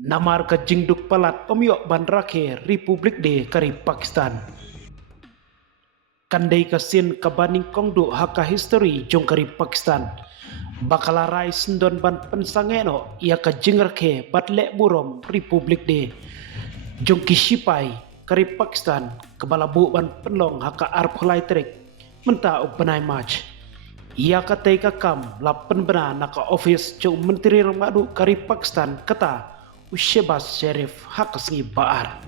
Namar ka jingduk palat omyok ban rakhe Republik de kari Pakistan. Kandai kasin kabaning kongdu haka history jong kari Pakistan. Bakalarai sindon ban pensangeno ia ka jingrakhe batle burom Republik de jong kisipai kari Pakistan kebalabu ban penlong haka arpulai terik menta upenai mach. Ia katai kakam lapen bena naka office jong menteri remadu kari Pakistan kata Shehbaz Sharif hakasngi baar.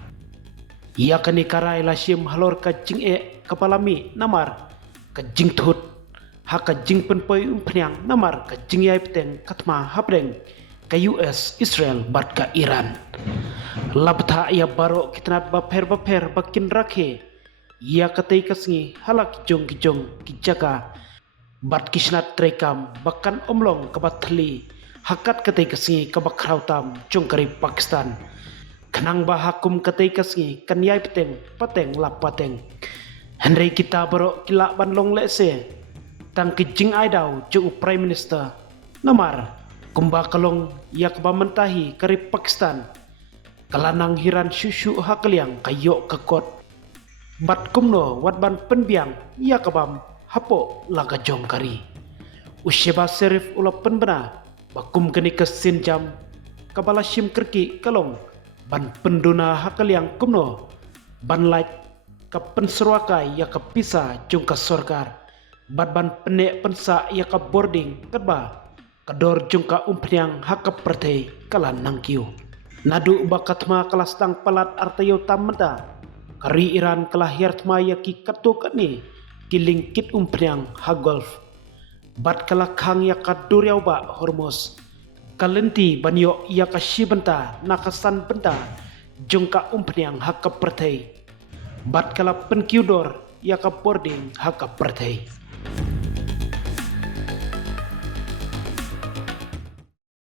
Ia kani karai lasim halor ka jing kapalami namar ka jing thut haka jing penpoi umpnyang namar ka jing yai peteng katma habreng ka US Israel bat ka Iran. Labtha ia baro kitnat baper bakin rakhe. Ia katai kasngi halak kijong kijaka bat kisnat trekam bakan omlong kabathli hakat katai kasngi kabakrautam jong kari Pakistan. Kenang bahakum katai kasngi kanyai pateng lapateng. Henry kita baro kila banlong lese tang kijing aidau jong Prime Minister namar kumba kalong yak bamentahi kari Pakistan kalanang hiran susu hakaliang kayok kakot bat kumno wat ban penbiang yakabam hapo laga jong kari. Shehbaz Sharif ula penbena bakum keni kesin jam kabala sim kerki kalong ban penduna hakaliang kumno ban like ka penserwakai ya ka pisa jong ka sorgar bat ban penek pensa ya ka boarding kadba kador jong ka umpnyang haka pertei kala nangkiu nadu bakatma kelas tang palat artayo tamda kari Iran kelahir tma ya ki katuk ni kilingkit umpnyang ha golf bat kalakhang ya ka duryau ba hormos kalenti banyo ya ka shibenta nakasan benta jong ka umpnyang haka pertei bat kala penkiudor ya ka boarding haka pertei.